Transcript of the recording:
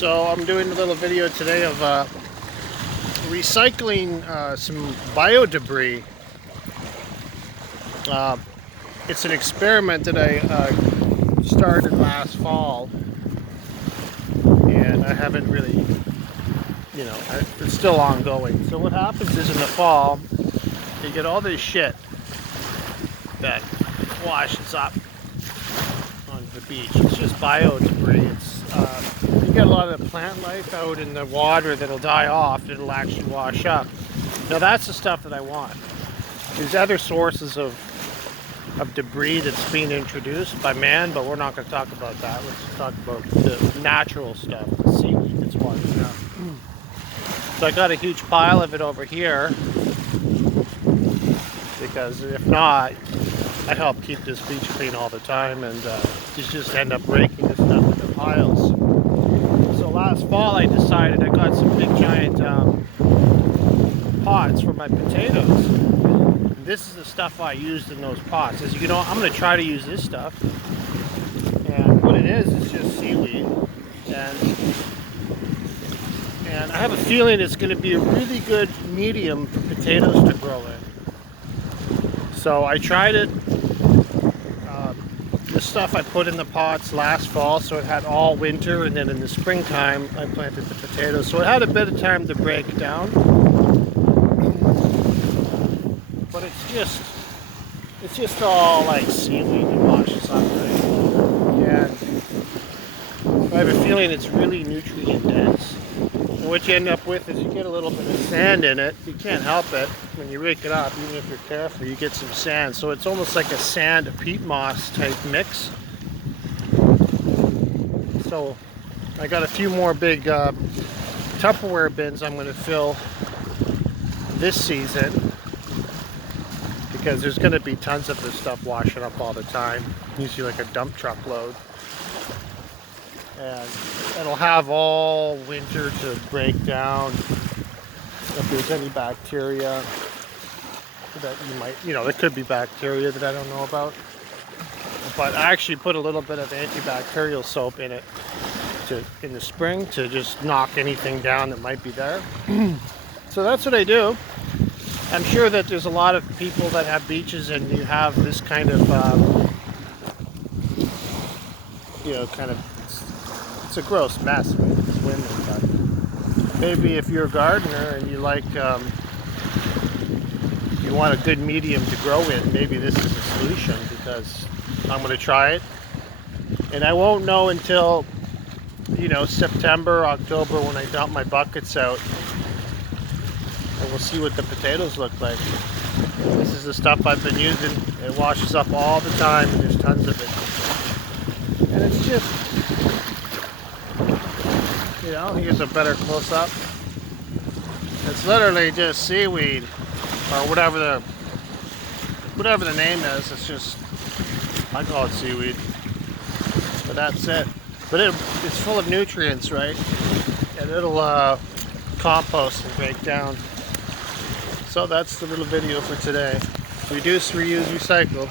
So I'm doing a little video today of recycling some bio debris. It's an experiment that I started last fall, and I haven't really, it's still ongoing. So what happens is in the fall, you get all this shit that washes up on the beach. It's just bio debris. You get a lot of plant life out in the water that'll die off. It'll actually wash up. Now that's the stuff that I want. There's other sources of debris that's being introduced by man, but we're not going to talk about that. Let's just talk about the natural stuff, the seaweed that's washing up. So I got a huge pile of it over here, because if not, I help keep this beach clean all the time, and you just end up raking this stuff into piles. So last fall I decided I got some big giant pots for my potatoes. And this is the stuff I used in those pots. As you know, I'm going to try to use this stuff. And what it is just seaweed. And I have a feeling it's going to be a really good medium for potatoes to grow in. So I tried it. This stuff I put in the pots last fall, so it had all winter, and then in the springtime I planted the potatoes, so it had a bit of time to break down. But it's just all like seaweed that washes up, right? And I have a feeling it's really nutrient dense. And what you end up with is you get a little bit of sand in it. You can't help it. When you rake it up, even if you're careful, you get some sand. So it's almost like a sand peat moss type mix. So I got a few more big Tupperware bins I'm going to fill this season, because there's going to be tons of this stuff washing up all the time. Usually like a dump truck load. And it'll have all winter to break down. If there's any bacteria that you might, there could be bacteria that I don't know about. But I actually put a little bit of antibacterial soap in it in the spring to just knock anything down that might be there. So that's what I do. I'm sure that there's a lot of people that have beaches and you have this kind of, it's a gross mess when it's windy, but maybe if you're a gardener and you like, you want a good medium to grow in, maybe this is a solution, because I'm going to try it. And I won't know until, September, October, when I dump my buckets out. And we'll see what the potatoes look like. This is the stuff I've been using. It washes up all the time, and there's tons of it. And it's just, here's a better close-up. It's literally just seaweed, or whatever the name is. It's just, I call it seaweed, but that's it. But it's full of nutrients, right? And it'll compost and break down. So that's the little video for today. Reduce, reuse, recycle.